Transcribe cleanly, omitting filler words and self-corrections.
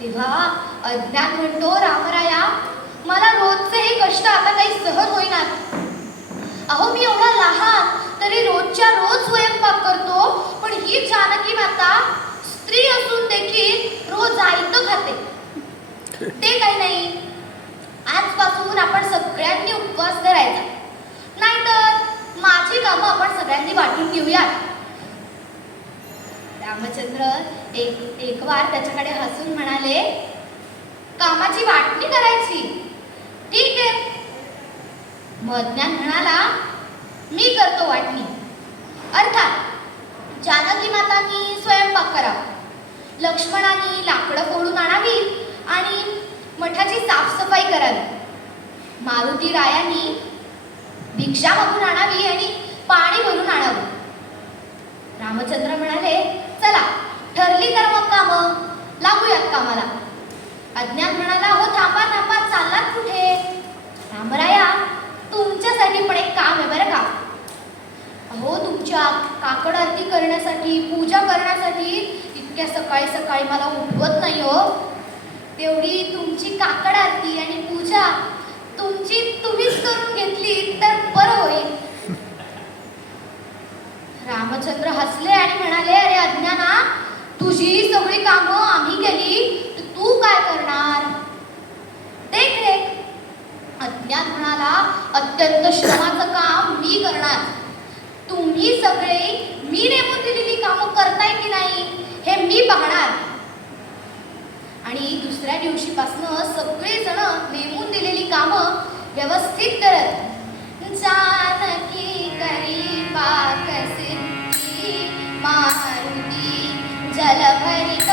तेव्हा अज्ञान म्हणतो, रामराया मला रोजचे हे कष्ट आता काही सहन होईनात. अहो मी एवढा लहान तरी रोजच्या रोज स्वयंपाक करतो, पण ही जानकी माता स्त्री असून देखील रोज आयतं खाते. ते काही नाही, आजपासून आपण सगळ्यांनी उपवास धरायचा, नाहीतर माझी कामं आपण सगळ्यांनी वाटून घेऊयात. रामचंद्र एक वार त्याच्याकडे हसून म्हणाले, कामाची वाटणी करायची, ठीक आहे. मग अज्ञान म्हणाला, मी करतो वाटणी. अर्थात जानकी मातांनी स्वयंपाक करावा, लक्ष्मणाने लाकडं फोडून आणावी आणि मठाची साफसफाई करावी, मारुती रायांनी भिक्षा मागून आणावी आणि पाणी भरून आणावं. रामचंद्र म्हणाले, चला ठरली तर मग कामं, लागूयात कामाला. अज्ञान म्हणाला, हो थांबा थांबा, चाललात कुठे? रामराया तुमच्यासाठी पण एक काम आहे बरं का. अहो तुमच्या काकड आरती करण्यासाठी, पूजा करण्यासाठी इतक्या सकाळी सकाळी मला उठवत नाही हो. तेवढी तुमची काकड आरती आणि पूजा तुम्हीच करून घेतली तर बरं होईल. रामचंद्र हसले आणि म्हणाले, अरे अज्ञाना, तुझी सगळी कामं आम्ही केली तर तू काय करणार? देख रे. अज्ञान म्हणाला, अत्यंत श्रमाचं काम मी करणार. तुम्ही सगळे मी नेमून दिलेली कामं करताय की नाही हे मी पाहणार. आणि दुसऱ्या दिवशीपासून सगळेजण नेमून दिलेली कामं व्यवस्थित करत. जानकी करी पाक सिद्धी, मारुती जलभरी